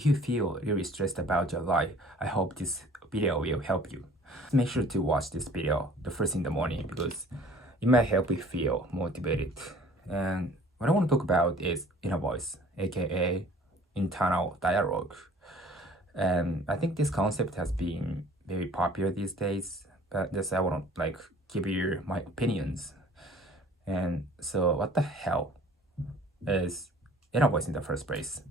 if you feel really stressed about your life, I hope this video will help you. Make sure to watch this video the first in the morning because it might help you feel motivated. And what I want to talk about is inner voice, aka internal dialogue. And I think this concept has been very popular these days, but just I want to give you my opinions. And so what the hell is inner voice in the first place?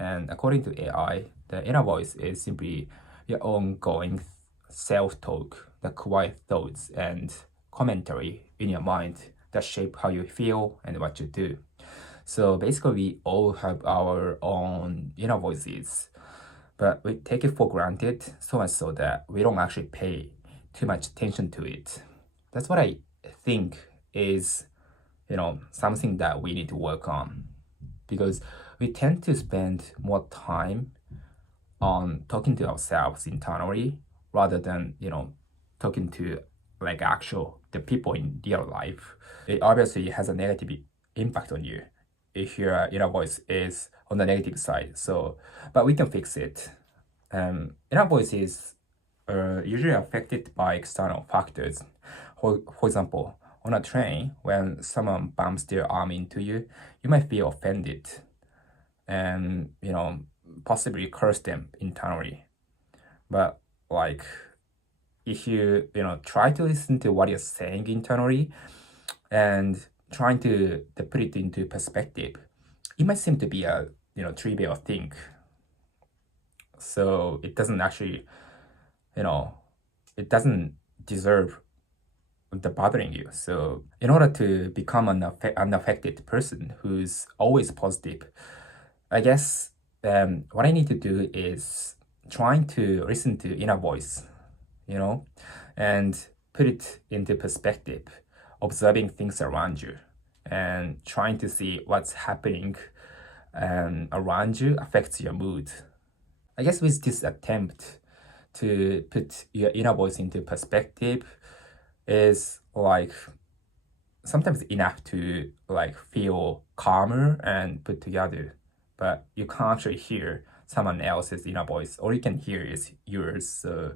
And according to AI, the inner voice is simply your ongoing self-talk, the quiet thoughts and commentary in your mind that shape how you feel and what you do. So basically, we all have our own inner voices, but we take it for granted so much so that we don't actually pay too much attention to it. That's what I think is, something that we need to work on, because we tend to spend more time on talking to ourselves internally rather than talking to the people in real life. It obviously has a negative impact on you if your inner voice is on the negative side. But we can fix it. Inner voice is usually affected by external factors. For example, on a train, when someone bumps their arm into you, you might feel offended and possibly curse them internally. But if you try to listen to what you're saying internally and trying to put it into perspective, it might seem to be a trivial thing. So it doesn't actually it doesn't deserve the bothering you. So in order to become an unaffected person who's always positive, I guess what I need to do is trying to listen to inner voice, and put it into perspective, observing things around you and trying to see what's happening around you affects your mood. I guess with this attempt to put your inner voice into perspective is sometimes enough to feel calmer and put together, but you can't actually hear someone else's inner voice. All you can hear is yours. So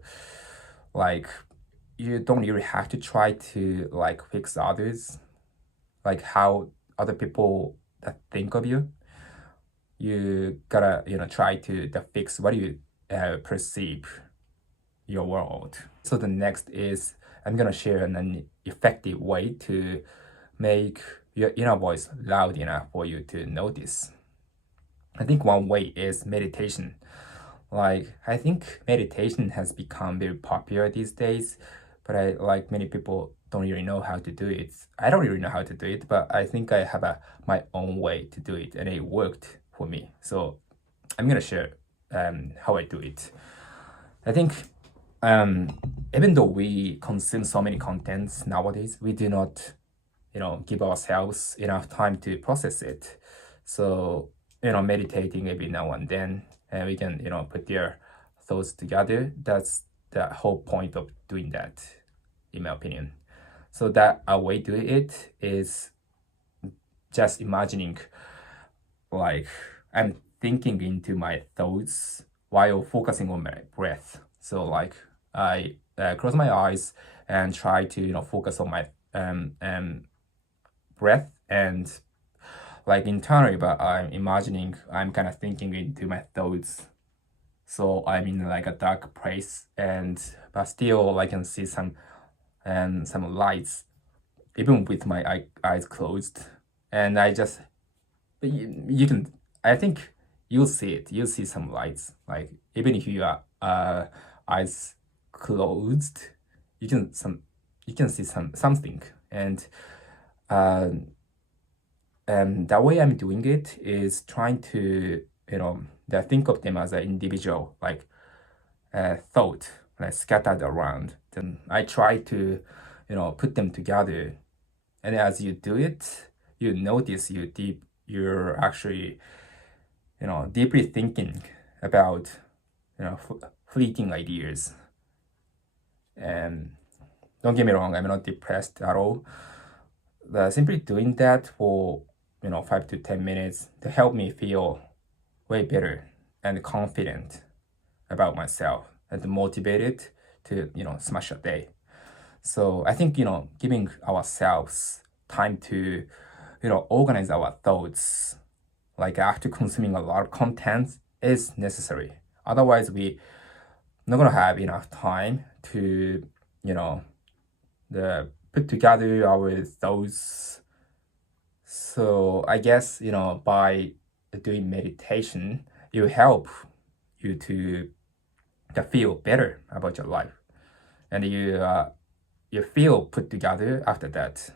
you don't really have to try to fix others, how other people that think of you. You gotta try to fix what you perceive your world. So the next is I'm gonna share an effective way to make your inner voice loud enough for you to notice. I think one way is meditation. I think meditation has become very popular these days, but many people don't really know how to do it. I don't really know how to do it, but I think I have my own way to do it, and it worked for me. So I'm gonna share how I do it. I think even though we consume so many contents nowadays, we do not give ourselves enough time to process it. So meditating every now and then, and we can put their thoughts together. That's the whole point of doing that, in my opinion. So that a way to do it is just imagining I'm thinking into my thoughts while focusing on my breath. So I close my eyes and try to focus on my breath and internally, but I'm imagining I'm kind of thinking into my thoughts. So I'm in a dark place, but still I can see some lights even with my eyes closed. And I just I think you'll see it. You'll see some lights. Even if you are eyes closed, you can see something. And the way I'm doing it is trying to think of them as an individual thought scattered around. Then I try to put them together, and as you do it, you notice you're actually deeply thinking about fleeting ideas. And don't get me wrong, I'm not depressed at all. Simply doing that for 5 to 10 minutes to help me feel way better. and confident about myself and motivated to, smash a day. So I think, giving ourselves time to, organize our thoughts, like after consuming a lot of content, is necessary. Otherwise, we not gonna have enough time to, put together our thoughts. So I guess, by doing meditation, it will help you to feel better about your life, and you feel put together after that.